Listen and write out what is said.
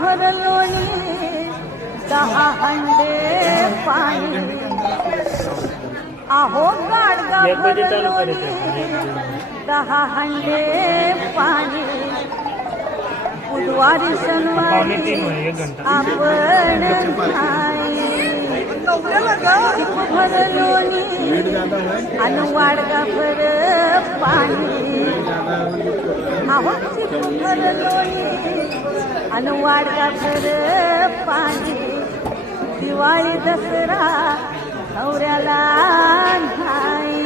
भरलोणी 10 हंडे पाणी अहो गाडगा भरलोणी 10 हंडे पाणी बुधवारी शनिवारी आपण चिप भरलोणी आणि वाडगा भर पाणी अहो चिप भरलोणी आणि वाडगा भर पाणी दिवाळी दसरा नवऱ्याला नाही